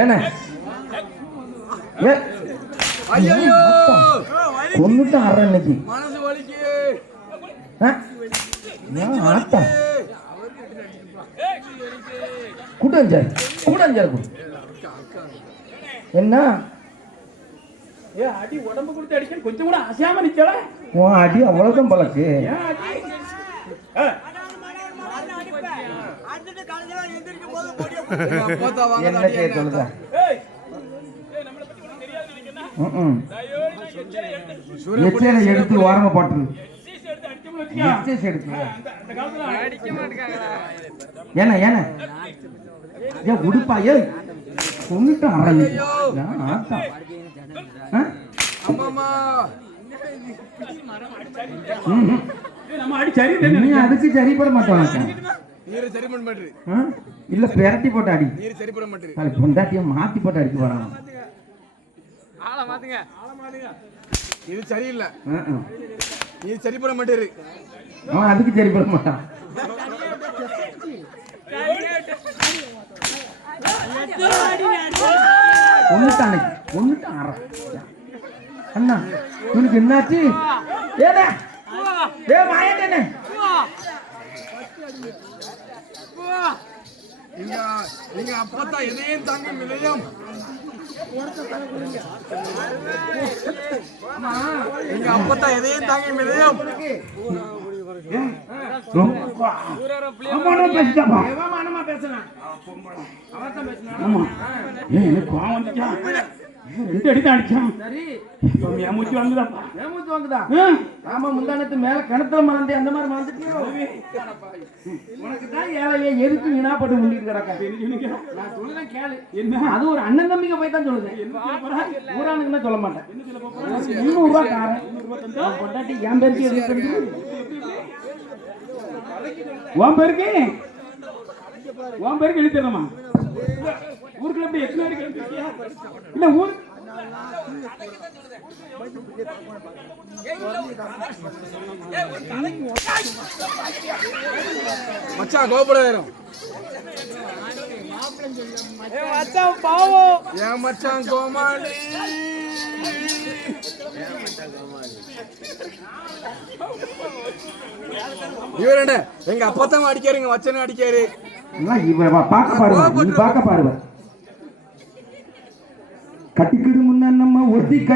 ஏன கொண்டுட்டு ஆடுற இன்னைக்கு ஆட்டா கூட்டஞ்சார் கூட்டஞ்சார் என்ன அடி உடம்பு கொடுத்து அடிக்க கொஞ்சம் கூட அசையாம நிக்கல. உன் அடி அவ்வளவுதான் பழக்கு. என்ன கேட்க எடுத்து வாரங்க பாட்டு ஏன ஏன ஏன் உடுப்பா ஏ கொண்டுட்டு ஆட்டா அதுக்கு சரிப்பட மாட்டோம் இல்ல பிரட்டி போட்டு அடி பொண்டாட்டிய மாத்தி போட்டு அடிக்க போறான். இது சரியில்லை, இது சரிப்பட மாட்டேரு. அவன் அதுக்கு சரிப்பட மாட்டான். ஒண்ணுட்டான் அண்ணா இவனுக்கு என்னாச்சு? ஏடா ஏ மாயண்டனே நீங்க அப்பதான் எதையும் தாங்க நிலையம். நீங்க அப்பதான் எதையும் தாங்க நிலையம். மேல கிணத்துல மறந்து அந்த மாதிரி மறந்துட்டியோ? உனக்கு தான் ஏழையே எதுக்கு வினாப்பட்டு முன்னிட்டு கிடக்க. நான் சொல்லுறேன் கேளு. என்ன அது ஒரு அண்ணன் தம்பிக்க போய் தான் சொல்லுறேன். ஊரானுக்குன்னா சொல்ல மாட்டேன். 300 ரூபாய் காரன் பொண்டாட்டி என் பேருக்கு எதுக்கு உன் பேருக்கு எழுதிடலாமா? ஊருக்குள்ள எப்படி எத்தனை பேருக்கு இல்ல ஊர் மச்சான் கோபப்படாயிரும். மச்சான் பாவம். ஏன் மச்சான் கோமாளி? இவர் என்ன எங்க அப்பத்தான் அடிக்காரு, எங்க மச்சனும் அடிக்காரு. பாக்க பாருவ கட்டிக்கிடு முன்ன நம்ம ஒத்திக்க